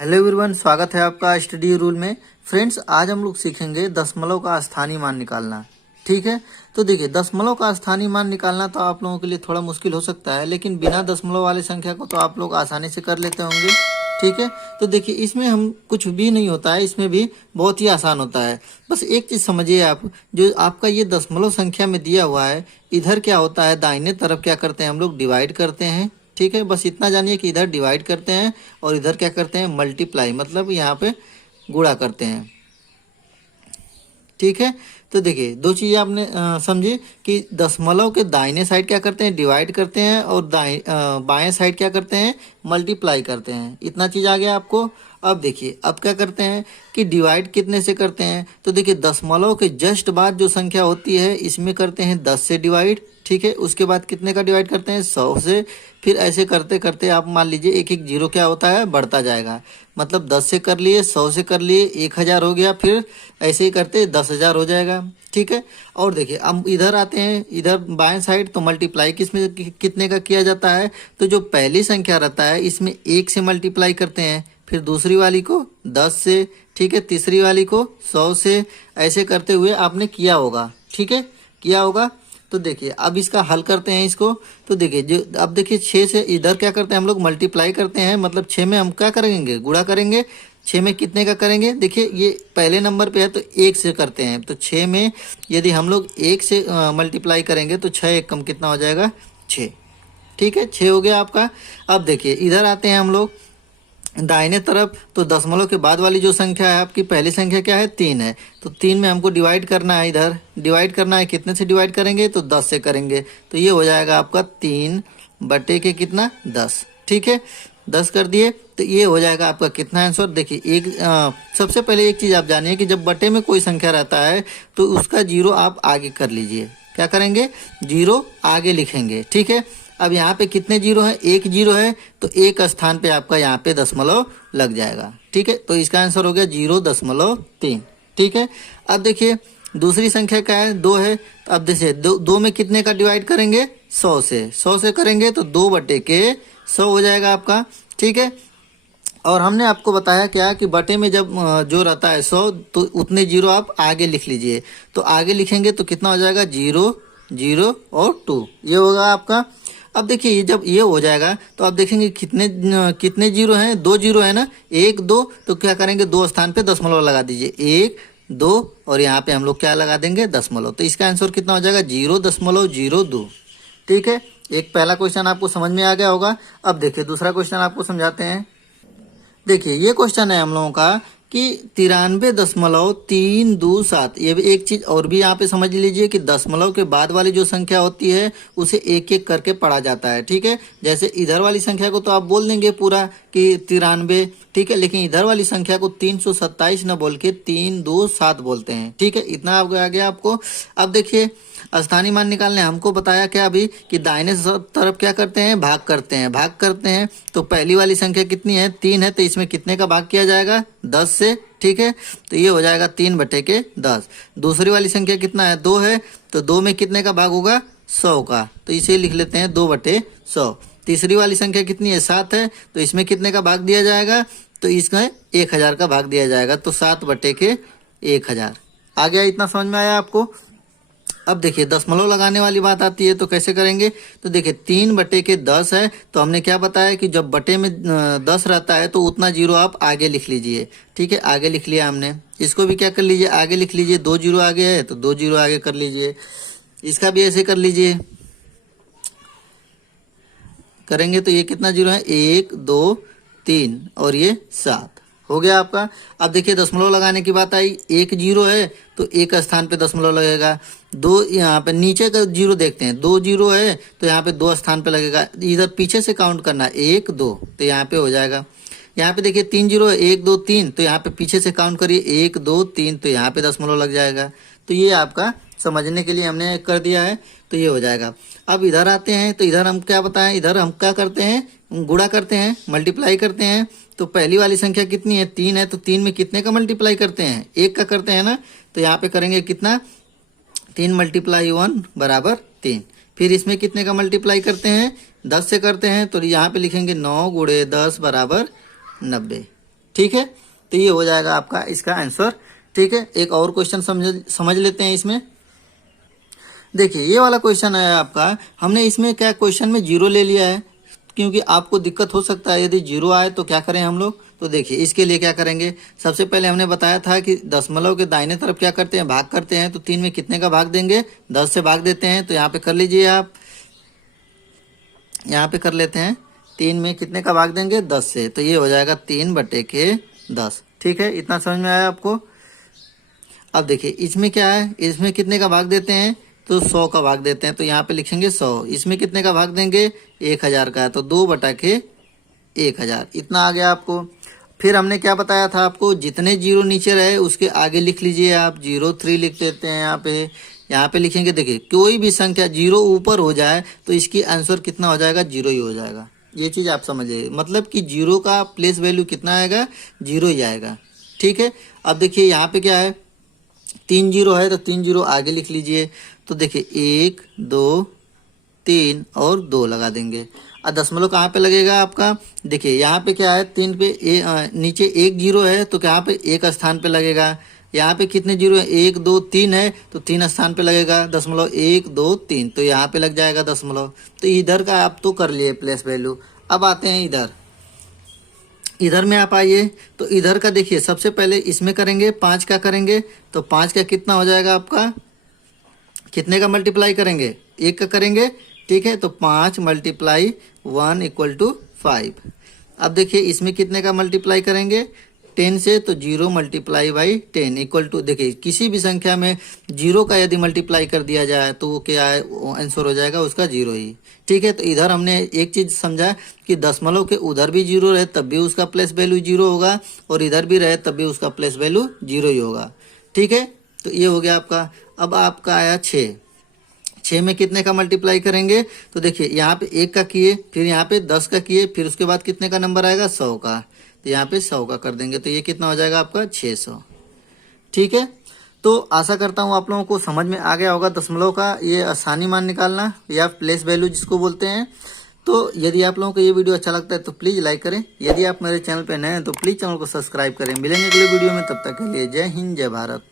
Hello everyone, स्वागत है आपका स्टडी रूल में। फ्रेंड्स, आज हम लोग सीखेंगे दशमलव का स्थानीय मान निकालना। ठीक है, तो देखिए दशमलव का स्थानीय मान निकालना तो आप लोगों के लिए थोड़ा मुश्किल हो सकता है, लेकिन बिना दशमलव वाली संख्या को तो आप लोग आसानी से कर लेते होंगे। ठीक है, तो देखिए इसमें हम कुछ भी नहीं होता है, इसमें भी बहुत ही आसान होता है। बस एक चीज़ समझिए आप, जो आपका ये दशमलव संख्या में दिया हुआ है, इधर क्या होता है, दाहिने तरफ क्या करते हैं हम लोग, डिवाइड करते हैं। ठीक है, बस इतना जानिए कि इधर डिवाइड करते हैं और इधर क्या करते हैं, मल्टीप्लाई, मतलब यहाँ पे गुणा करते हैं। ठीक है, तो देखिए दो चीज़ आपने समझी कि दशमलव के दाहिने साइड क्या करते हैं, डिवाइड करते हैं, और बाएं साइड क्या करते हैं, मल्टीप्लाई करते हैं। इतना चीज़ आ गया आपको। अब देखिए अब क्या करते हैं कि डिवाइड कितने से करते हैं, तो देखिए दशमलव के जस्ट बाद जो संख्या होती है इसमें करते हैं 10 से डिवाइड। ठीक है, उसके बाद कितने का डिवाइड करते हैं, 100 से। फिर ऐसे करते करते आप मान लीजिए एक एक जीरो क्या होता है, बढ़ता जाएगा। मतलब 10 से कर लिए, 100 से कर लिए, 1000 हो गया, फिर ऐसे ही करते 10,000 हो जाएगा। ठीक है, और देखिए अब इधर आते हैं, इधर बाएं साइड, तो मल्टीप्लाई किसमें कितने का किया जाता है, तो जो पहली संख्या रहता है इसमें 1 से मल्टीप्लाई करते हैं, फिर दूसरी वाली को 10 से, ठीक है, तीसरी वाली को 100 से। ऐसे करते हुए आपने किया होगा। ठीक है, किया होगा। तो देखिए अब इसका हल करते हैं इसको। तो देखिए जो अब देखिए 6 से इधर क्या करते हैं हम लोग, मल्टीप्लाई करते हैं, मतलब 6 में हम क्या करेंगे, गुणा करेंगे। 6 में कितने का करेंगे, देखिए ये पहले नंबर पे है तो 1 से करते हैं, तो 6 में यदि हम लोग 1 से मल्टीप्लाई करेंगे तो 6 एक कम कितना हो जाएगा, 6। ठीक है, 6 हो गया आपका। अब देखिए इधर आते हैं हम लोग दाहिने तरफ, तो दशमलव के बाद वाली जो संख्या है आपकी, पहली संख्या क्या है, 3 है, तो 3 में हमको डिवाइड करना है, इधर डिवाइड करना है। कितने से डिवाइड करेंगे, तो 10 से करेंगे, तो ये हो जाएगा आपका 3 बटे के कितना, 10। ठीक है, 10 कर दिए, तो ये हो जाएगा आपका कितना आंसर। देखिए सबसे पहले एक चीज़ आप जानिए कि जब बटे में कोई संख्या रहता है तो उसका जीरो आप आगे कर लीजिए। क्या करेंगे, जीरो आगे लिखेंगे। ठीक है, अब यहाँ पे कितने जीरो है, एक जीरो है, तो एक स्थान पे आपका यहाँ पे दशमलव लग जाएगा। ठीक है, तो इसका आंसर हो गया 0.3। ठीक है, अब देखिए दूसरी संख्या क्या है, 2 है, तो अब देखिए दो में कितने का डिवाइड करेंगे, 100 से। 100 से करेंगे तो 2 बटे के 100 हो जाएगा आपका। ठीक है, और हमने आपको बताया क्या कि बटे में जब जो रहता है 100, तो उतने जीरो आप आगे लिख लीजिए। तो आगे लिखेंगे तो कितना हो जाएगा, 0 0 और 2, ये होगा आपका। अब देखिए ये जब ये हो जाएगा तो आप देखेंगे कितने जीरो हैं, 2 जीरो है ना, 1 2, तो क्या करेंगे, 2 स्थान पे दशमलव लगा दीजिए, 1 2, और यहाँ पे हम लोग क्या लगा देंगे, दशमलव। तो इसका आंसर कितना हो जाएगा, 0.02। ठीक है, एक पहला क्वेश्चन आपको समझ में आ गया होगा। अब देखिए दूसरा क्वेश्चन आपको समझाते हैं। देखिए ये क्वेश्चन है हम लोगों का कि 93.327। ये भी एक चीज और भी यहाँ पे समझ लीजिए कि दशमलव के बाद वाली जो संख्या होती है उसे एक एक करके पढ़ा जाता है। ठीक है, जैसे इधर वाली संख्या को तो आप बोल देंगे पूरा कि 93। ठीक है, लेकिन इधर वाली संख्या को 327 न बोल के 327 बोलते हैं। ठीक है, इतना आ गया आपको। अब देखिए स्थानीय मान निकालने हमको बताया क्या अभी कि दाहिने तरफ क्या करते हैं, भाग करते हैं। तो पहली वाली संख्या कितनी है, 3 है, तो इसमें कितने का भाग किया जाएगा, 10 से। ठीक है, तो ये हो जाएगा 3 बटे के 10। दूसरी वाली संख्या कितना है, 2 है, तो 2 में कितने का भाग होगा, 100 का, तो इसे लिख लेते हैं 2 बटे 100। तीसरी वाली संख्या कितनी है, 7 है, तो इसमें कितने का भाग दिया जाएगा, तो इसमें 1000 का भाग दिया जाएगा, तो 7 बटे के 1000 आ गया। इतना समझ में आया आपको। अब देखिए दशमलव लगाने वाली बात आती है तो कैसे करेंगे, तो देखिए 3 बटे के 10 है, तो हमने क्या बताया कि जब बटे में 10 रहता है तो उतना जीरो आप आगे लिख लीजिए। ठीक है, आगे लिख लिया हमने, इसको भी क्या कर लीजिए, आगे लिख लीजिए। 2 जीरो आगे है तो 2 जीरो आगे कर लीजिए, इसका भी ऐसे कर लीजिए। करेंगे तो ये कितना जीरो है, 1 2 3 और ये 7 हो गया आपका। अब देखिए दशमलव लगाने की बात आई, 1 जीरो है तो एक स्थान पे दशमलव लगेगा। 2 यहाँ पे नीचे का जीरो देखते हैं, 2 जीरो है तो यहाँ पे 2 स्थान पे लगेगा। इधर पीछे से काउंट करना, 1 2, तो यहाँ पे हो जाएगा। यहाँ पे देखिए 3 जीरो है, 1 2 3, तो यहाँ पे पीछे से काउंट करिए, 1 2 3, तो यहाँ पे दशमलव लग जाएगा। तो ये आपका समझने के लिए हमने कर दिया है, तो ये हो जाएगा। अब इधर आते हैं, तो इधर हम क्या बताएं, इधर हम क्या करते हैं, गुणा करते हैं, मल्टीप्लाई करते हैं। तो पहली वाली संख्या कितनी है, 3 है, तो 3 में कितने का मल्टीप्लाई करते हैं, 1 का करते हैं ना, तो यहाँ पे करेंगे कितना, 3 × 1 बराबर 3। फिर इसमें कितने का मल्टीप्लाई करते हैं, 10 से करते हैं, तो यहाँ पे लिखेंगे 9 × 10 बराबर 90। ठीक है, तो ये हो जाएगा आपका इसका आंसर। ठीक है, एक और क्वेश्चन समझ लेते हैं इसमें। देखिए ये वाला क्वेश्चन है आपका, हमने इसमें क्या क्वेश्चन में जीरो ले लिया है, क्योंकि आपको दिक्कत हो सकता है यदि जीरो आए तो क्या करें हम लोग। तो देखिए इसके लिए क्या करेंगे, सबसे पहले हमने बताया था कि दशमलव के दाहिने तरफ क्या करते हैं, भाग करते हैं। तो 3 में कितने का भाग देंगे, 10 से भाग देते हैं। तो यहाँ पे कर लीजिए आप, यहाँ पे कर लेते हैं, 3 में कितने का भाग देंगे, 10 से। तो ये हो जाएगा 3/10। ठीक है, इतना समझ में आया आपको। अब देखिए इसमें क्या है, इसमें कितने का भाग देते हैं, तो 100 का भाग देते हैं। तो यहाँ पे लिखेंगे 100। इसमें कितने का भाग देंगे, 1000 का है, तो 2/1000। इतना आ गया आपको। फिर हमने क्या बताया था आपको, जितने जीरो नीचे रहे उसके आगे लिख लीजिए आप, 03 लिख देते हैं यहाँ पे लिखेंगे। देखिए कोई भी संख्या जीरो ऊपर हो जाए तो इसकी आंसर कितना हो जाएगा, जीरो ही हो जाएगा। ये चीज़ आप समझिए, मतलब कि जीरो का प्लेस वैल्यू कितना आएगा, जीरो ही आएगा। ठीक है, अब देखिए यहाँ पे क्या है, 3 जीरो है तो 3 जीरो आगे लिख लीजिए। तो देखिए 1 2 3 और 2 लगा देंगे। और दशमलव कहाँ पे लगेगा आपका, देखिए यहाँ पे क्या है, 3 पे नीचे 1 जीरो है तो यहाँ पे 1 स्थान पे लगेगा। यहाँ पे कितने जीरो है, 1 2 3 है तो 3 स्थान पे लगेगा दशमलव, 1 2 3, तो यहाँ पे लग जाएगा दशमलव। तो इधर का आप तो कर लिए प्लेस वैल्यू। अब आते हैं इधर में आप आइए। तो इधर का देखिए, सबसे पहले इसमें करेंगे, 5 का करेंगे। तो 5 का कितना हो जाएगा आपका, कितने का मल्टीप्लाई करेंगे, 1 का करेंगे। ठीक है, तो 5 × 1 = 5। अब देखिए इसमें कितने का मल्टीप्लाई करेंगे, 10 से। तो 0 × 10 = देखिए किसी भी संख्या में 0 का यदि मल्टीप्लाई कर दिया जाए तो वो क्या है, आंसर हो जाएगा उसका 0 ही। ठीक है, तो इधर हमने एक चीज़ समझा कि दशमलव के उधर भी 0 रहे तब भी उसका प्लेस वैल्यू 0 होगा, और इधर भी रहे तब भी उसका प्लेस वैल्यू 0 ही होगा। ठीक है, तो ये हो गया आपका। अब आपका आया 6 में कितने का मल्टीप्लाई करेंगे, तो देखिए यहाँ पे 1 का किए, फिर यहाँ पे 10 का किए, फिर उसके बाद कितने का नंबर आएगा, 100 का। तो यहाँ पे 100 का कर देंगे, तो ये कितना हो जाएगा आपका, 600। ठीक है, तो आशा करता हूँ आप लोगों को समझ में आ गया होगा दशमलव का ये आसानी मान निकालना, या प्लेस वैल्यू जिसको बोलते हैं। तो यदि आप लोगों को ये वीडियो अच्छा लगता है तो प्लीज़ लाइक करें। यदि आप मेरे चैनल पर नए हैं तो प्लीज़ चैनल को सब्सक्राइब करें। मिलेंगे अगले वीडियो में, तब तक के लिए जय हिंद जय भारत।